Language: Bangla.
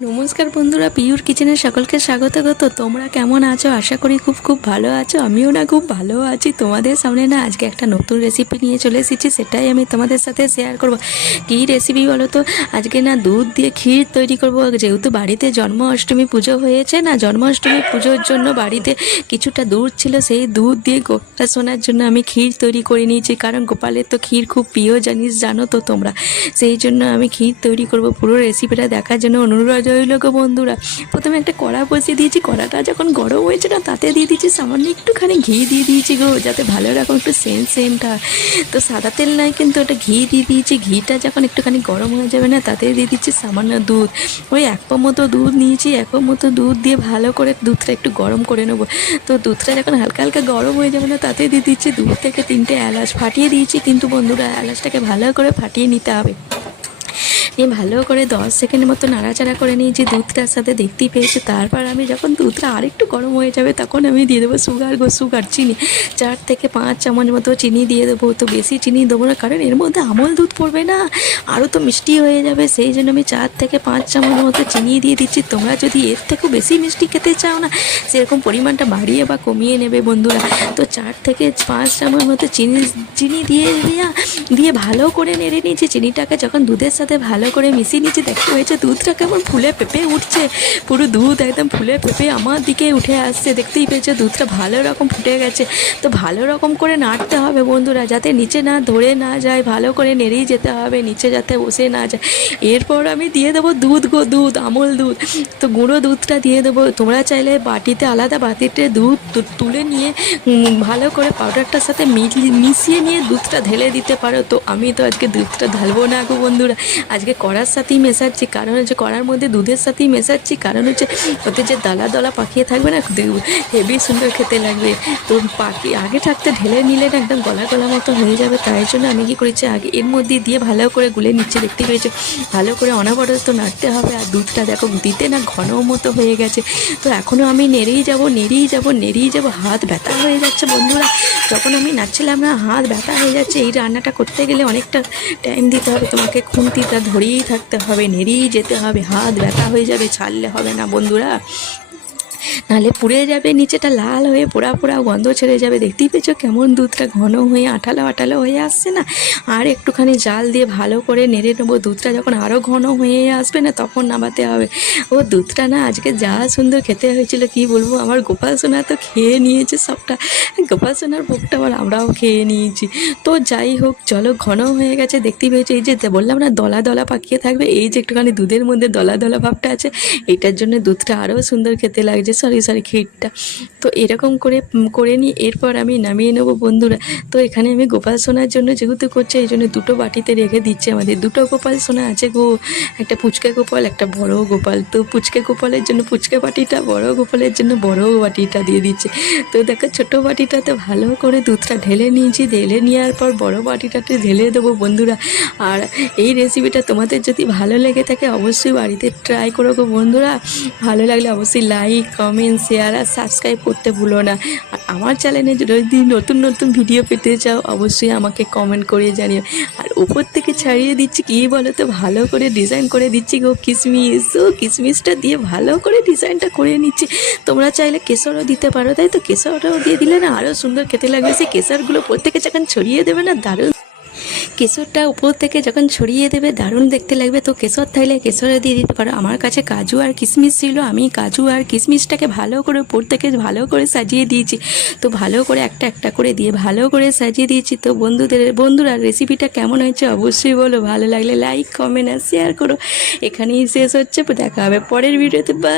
নমস্কার বন্ধুরা, পিউর কিচেনের সকলকে স্বাগত গত তোমরা কেমন আছো? আশা করি খুব খুব ভালো আছো। আমিও না খুব ভালো আছি। তোমাদের সামনে না আজকে একটা নতুন রেসিপি নিয়ে চলে এসেছি, সেটাই আমি তোমাদের সাথে শেয়ার করব। কী রেসিপি বলো তো আজকে না দুধ দিয়ে ক্ষীর তৈরি করব। যেহেতু বাড়িতে জন্মাষ্টমী পুজো হয়েছে না, জন্মাষ্টমী পুজোর জন্য বাড়িতে কিছুটা দুধ ছিল, সেই দুধ দিয়ে গোপাল শোনার জন্য আমি ক্ষীর তৈরি করে নিয়েছি। কারণ গোপালের তো ক্ষীর খুব প্রিয় জানিস, জানো তো তোমরা। সেই জন্য আমি ক্ষীর তৈরি করব। পুরো রেসিপিটা দেখার জন্য অনুরোধ রইল গো বন্ধুরা। প্রথমে একটা কড়া বসিয়ে দিয়েছি। কড়াটা যখন গরম হয়েছে না, তাতে দিয়ে দিয়েছি সামান্য একটুখানি ঘি দিয়ে দিয়েছি গো, যাতে ভালো রকম একটু সেন্ট হয়। তো সাদা তেল নয়, কিন্তু ওটা ঘি দিয়ে দিয়েছি। ঘিটা যখন একটুখানি গরম হয়ে যাবে না, তাতে দিয়ে দিচ্ছি সামান্য দুধ। ওই এক পা মতো দুধ নিয়েছি, এক পা মতো দুধ দিয়ে ভালো করে দুধটা একটু গরম করে নেব। তো দুধটা যখন হালকা হালকা গরম হয়ে যাবে না, তাতে দিয়ে দিচ্ছি দুধ থেকে তিনটে এলাচ ফাটিয়ে দিয়েছি। কিন্তু বন্ধুরা, এলাচটাকে ভালো করে ফাটিয়ে নিতে হবে। নিয়ে ভালো করে দশ সেকেন্ড মতো নাড়াচাড়া করে নিয়েছি দুধটার সাথে দেখতেই পেয়েছি, তারপর আমি যখন দুধটা আরেকটু গরম হয়ে যাবে, তখন আমি দিয়ে দেবো সুগার গো, সুগার চিনি। চার থেকে পাঁচ চামচ মতো চিনি দিয়ে দেবো, তো বেশি চিনি দেবো না, কারণ এর মধ্যে আমল দুধ পড়বে না। আরও তো মিষ্টি হয়ে যাবে, সেই জন্য আমি চার থেকে পাঁচ চামচ মতো চিনি দিয়ে দিচ্ছি। তোমরা যদি এর থেকেও বেশি মিষ্টি খেতে চাও না, সেরকম পরিমাণটা বাড়িয়ে বা কমিয়ে নেবে বন্ধুরা। তো চার থেকে পাঁচ চামচ মতো চিনি চিনি দিয়ে দেওয়া দিয়ে ভালো করে নেড়ে নিয়েছি চিনিটাকে যখন দুধের সাথে ভালো করে মিশিয়ে নিয়েছি। দেখতে হয়েছে দুধটা কেমন ফুলে পেঁপে উঠছে। পুরো দুধ একদম ফুলে পেঁপে আমার দিকে উঠে আসছে। দেখতেই পেয়েছে, দুধটা ভালো রকম ফুটে গেছে। তো ভালো রকম করে নাড়তে হবে বন্ধুরা, যাতে নিচে না ধরে না যায়। ভালো করে নেড়েই যেতে হবে, নিচে যাতে বসে না যায়। এরপর আমি দিয়ে দেবো দুধ গো, দুধ, আমল দুধ। তো গুঁড়ো দুধটা দিয়ে দেবো। তোমরা চাইলে বাটিতে আলাদা বাটিতে দুধ তুলে নিয়ে ভালো করে পাউডারটার সাথে মিশিয়ে নিয়ে দুধটা ঢেলে দিতে পারো। তো আমি তো আজকে দুধটা ঢালবো না গো বন্ধুরা। আজকে কড়ার সাথেই মেশাচ্ছি কারণ হচ্ছে কড়ার মধ্যে দুধের সাথেই মেশাচ্ছি কারণ হচ্ছে, ওতে যে দলা দলা পাকিয়ে থাকবে না হেভি সুন্দর খেতে লাগবে। তো পাকি, আগে থাকতে ঢেলে নিলে না একদম গলা গলা মতো হয়ে যাবে, তাই জন্য আমি কি করেছি, আগে এর মধ্যে দিয়ে ভালো করে গুলে নিচ্ছে দেখতে পেয়েছ, ভালো করে অনবরত নাড়তে হবে, আর দুধটা দেখো দিতে না ঘন মতো হয়ে গেছে। তো এখনও আমি নেড়েই যাব নেড়েই যাব নেড়েই যাব, হাত ব্যথা হয়ে যাচ্ছে বন্ধুরা। যখন আমি নাচছিলাম না, হাত ব্যথা হয়ে যাচ্ছে, এই রান্নাটা করতে গেলে অনেকটা টাইম দিতে হবে, তোমাকে খুন্তিটা ধরেই থাকতে হবে নেড়েই যেতে হবে হাত ব্যথা হয়ে যাবে ছাড়লে হবে না বন্ধুরা। নাহলে পুড়ে যাবে, নিচেটা লাল হয়ে পোড়া পোড়া গন্ধ ছেড়ে যাবে। দেখতেই পেয়েছ কেমন দুধটা ঘন হয়ে আঠালো আঠালো হয়ে আসছে না? আর একটুখানি জাল দিয়ে ভালো করে নেড়ে নেব। দুধটা যখন আরও ঘন হয়ে আসবে না, তখন নামাতে হবে। ও, দুধটা না আজকে যা সুন্দর খেতে হয়েছিল, কি বলব? আমার গোপাল সোনা তো খেয়ে নিয়েছে সবটা। গোপাল সোনার ভোগটা আবার আমরাও খেয়ে নিয়েছি। তো যাই হোক, চলো ঘন হয়ে গেছে। দেখতেই পেয়েছ, এই যে বললাম না, দলা দলা পাকিয়ে থাকবে। এই যে একটুখানি দুধের মধ্যে দলা দলা ভাবটা আছে এইটার জন্য দুধটা আরও সুন্দর খেতে লাগছে। সরি সরি ক্ষীরটা। তো এরকম করে করে নিই এরপর আমি নামিয়ে নেব বন্ধুরা। তো এখানে আমি গোপাল সোনার জন্য যেহেতু করছে, এই জন্য দুটো বাটিতে রেখে দিচ্ছে আমাদের। দুটো গোপাল সোনা আছে গো। একটা পুচকে গোপাল, একটা বড় গোপাল। তো পুচকে গোপালের জন্য, পুচকে বাটিটা, বড় গোপালের জন্য বড় বাটিটা দিয়ে দিচ্ছে। তো দেখো ছোটো বাটিটাতে ভালো করে দুধটা ঢেলে নিয়েছি। ঢেলে নেওয়ার পর বড় বাটিটাতে ঢেলে দেবো বন্ধুরা। আর এই রেসিপিটা তোমাদের যদি ভালো লেগে থাকে, অবশ্যই বাড়িতে ট্রাই করো গো বন্ধুরা। ভালো লাগলে অবশ্যই লাইক কমেন্ট শেয়ার আর সাবস্ক্রাইব করতে ভুলো না, আর আমার চ্যানেলে যদি নতুন নতুন ভিডিও পেতে চাও, অবশ্যই আমাকে কমেন্ট করে জানিও। আর উপর থেকে ছাড়িয়ে দিচ্ছি কী বলো তো ভালো করে ডিজাইন করে দিচ্ছি গো কিশমিশ ও কিশমিশটা দিয়ে ভালো করে ডিজাইনটা করে নিচ্ছি। তোমরা চাইলে কেশরও দিতে পারো, তাই তো? কেশরটাও দিয়ে দিলে না আরও সুন্দর খেতে লাগবে। সেই কেশরগুলো প্রত্যেকে যখন ছড়িয়ে দেবে না, দারুণ কেশরটা উপর থেকে যখন ছড়িয়ে দেবে, দারুণ দেখতে লাগবে। তো কেশর থাকলে কেশরে দিয়ে দিতে পারো। আমার কাছে কাজু আর কিশমিশ ছিল। আমি কাজু আর কিশমিশটাকে ভালো করে উপর থেকে ভালো করে সাজিয়ে দিয়েছি। তো ভালো করে একটা একটা করে দিয়ে ভালো করে সাজিয়ে দিয়েছি। তো বন্ধুদের, বন্ধুরা রেসিপিটা কেমন হয়েছে অবশ্যই বলো। ভালো লাগলে লাইক কমেন্ট আর শেয়ার করো। এখানেই শেষ হচ্ছে। দেখা হবে পরের ভিডিওতে বা